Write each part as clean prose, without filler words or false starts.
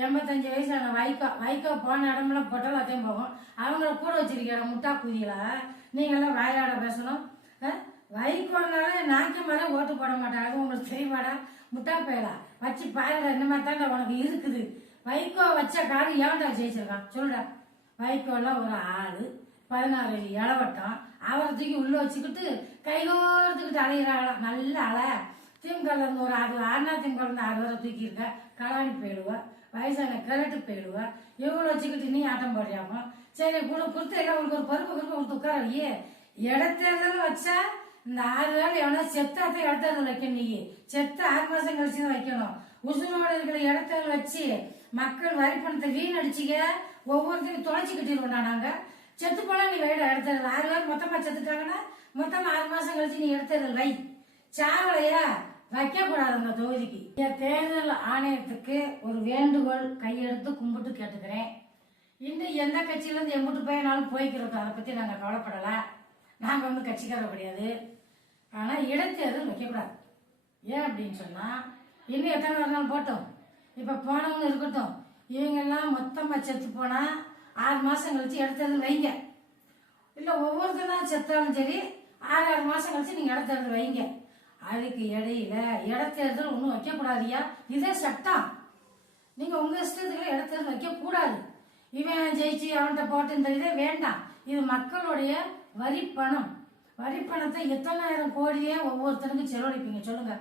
85 வயசான வைகோ போன இடமெல்லாம் பொட்டலாத்தையும் போகும். அவங்கள கூட வச்சிருக்கிற முட்டா கூதிகளா நீங்களாம் வாயாட பேசணும். வைகோனால நாக்கி மாதிரி ஓட்டு போட மாட்டாங்க. அது உங்களுக்கு தெரியுமாடா? முட்டா பயலா வச்சு பாருடா, இந்த மாதிரி தான் உனக்கு இருக்குது. வைகோ வச்ச காடு ஏன்டா ஜெயிச்சிருக்கான் சொல்லுடா. வைகோலாம் ஒரு ஆளு, 16 அடி இளவட்டம், அவரை தூக்கி உள்ள வச்சுக்கிட்டு கைகோர்த்துக்கிட்டு அலையிறாளாம். நல்ல அலை. திமுக இருந்து ஒரு 6 திமுக இருந்து 6 வரை தூக்கி இருக்க கலாணி போயிடுவா, வயசான கிழட்டு போயிடுவா. இவ்வளவு வச்சுக்கிட்டு நீ ஆட்டம் போடுறியாமா? சரி கூட கொடுத்து எல்லாம் உங்களுக்கு ஒரு பருப்பு கொடுத்து உட்காரையே. இடத்தேர்தல் வச்சா இந்த 6 வேலை எவனா செத்தாத்த இடத்தேர்தல் வைக்கணும். நீ செத்த 6 மாசம் கழிச்சு தான் வைக்கணும். உசுரோட இருக்கிற இடத்தேர்தல் வச்சு மக்கள் வரி பணத்தை வீணடிச்சிக்க ஒவ்வொருத்தையும் தொலைச்சு கட்டிடுவோம்டா. நாங்க செத்து போனா நீ வைட இடத்தேர்தல் 6 பேர் மொத்தமா செத்துட்டாங்கன்னா மொத்தமா 6 மாசம் கழிச்சு நீ இடத்தேர்தல் வை. சாவலையா வைக்க கூடாது அந்த தொகுதிக்கு. தேர்தல் ஆணையத்துக்கு ஒரு வேண்டுகோள் கையெடுத்து கும்பிட்டு கேட்டுக்கிறேன். இன்னும் எந்த கட்சியில இருந்து எம்பிட்டு போயினாலும் போய்க்கிறோம், அதை பத்தி நாங்க கவலைப்படல. நாங்க வந்து கட்சிக்காரர் கிடையாது. ஆனா இடைத்தேர்தல் வைக்கக்கூடாது. ஏன் அப்படின்னு சொன்னா இன்னும் எத்தனை நாள் போட்டோம், இப்ப போனவங்க இருக்கட்டும், இவங்க எல்லாம் மொத்தமா செத்து போனா 6 மாசம் கழிச்சு இடைத்தேர்தல் வைங்க. இல்ல ஒவ்வொருத்தரும் செத்தாலும் சரி 6 மாசம் கழிச்சு நீங்க இடைத்தேர்தல் வைங்க. அதுக்கு இடையில இடத்தேர்தல் ஒன்றும் வைக்க கூடாதியா. இதே சட்டம். நீங்க உங்க இஷ்டத்துக்கு இடத்தேர்தல் வைக்க கூடாது. இவன் ஜெயிச்சு அவன்கிட்ட போட்டு இந்த இதே வேண்டாம். இது மக்களுடைய வரி பணம். வரி பணத்தை எத்தனாயிரம் கோடியே ஒவ்வொருத்தருக்கும் செலவழிப்பீங்க சொல்லுங்க.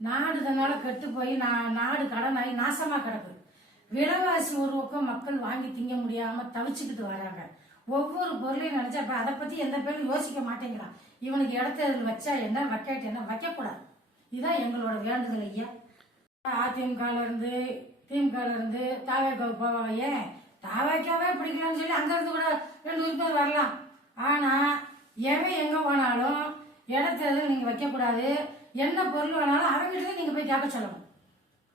நாடு தன்னால கெட்டு போய் நாடு கடனாகி நாசமா கிடக்கு. விலைவாசி ஒரு பக்கம் மக்கள் வாங்கி திங்க முடியாம தவிச்சுக்கிட்டு வராங்க. ஒவ்வொரு பொருளையும் நினைச்சா அதை பத்தி எந்த பேரும் யோசிக்க மாட்டேங்கிறான். இவனுக்கு இடத்தேர்தல் வச்சா என்ன, வைக்காட்டு என்ன, வைக்கக்கூடாது. இதுதான் எங்களோட வேண்டுதல் ஐயா. அதிமுக இருந்து திமுக இருந்து தாவேக்காவுக்கு போவாங்க. ஏன் தாவேக்காவே பிடிக்கலாம்னு சொல்லி அங்க இருந்து கூட 2 உறுப்பினர் வரலாம். ஆனா எவன் எங்க போனாலும் இடத்தேர்தல் நீங்க வைக்க கூடாது. என்ன பொருள் வேணாலும் அவங்ககிட்ட நீங்க போய் கேட்க சொல்லணும்.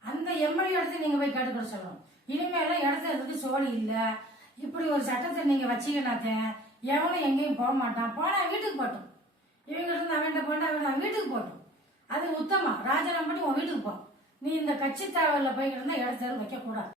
அந்த எம்எல்ஏ இடத்துல நீங்க போய் கேட்டுக்கிற சொல்லணும். இனிமேலாம் இடத்தேர்தலுக்கு சோழி இல்ல. இப்படி ஒரு சட்டத்தை நீங்க வச்சீங்கன்னாக்க எவனும் எங்கேயும் போக மாட்டான். போனா வீட்டுக்கு போட்டோம். இவங்க இருந்து அவன் போனா அவன் வீட்டுக்கு போட்டோம். அது உத்தமா. ராஜினாமா பண்ணி உன் வீட்டுக்கு போ. நீ இந்த கட்சி தாவல்ல போய்கிட்டு இருந்தா இடத்தேர்தல் வைக்க கூடாது.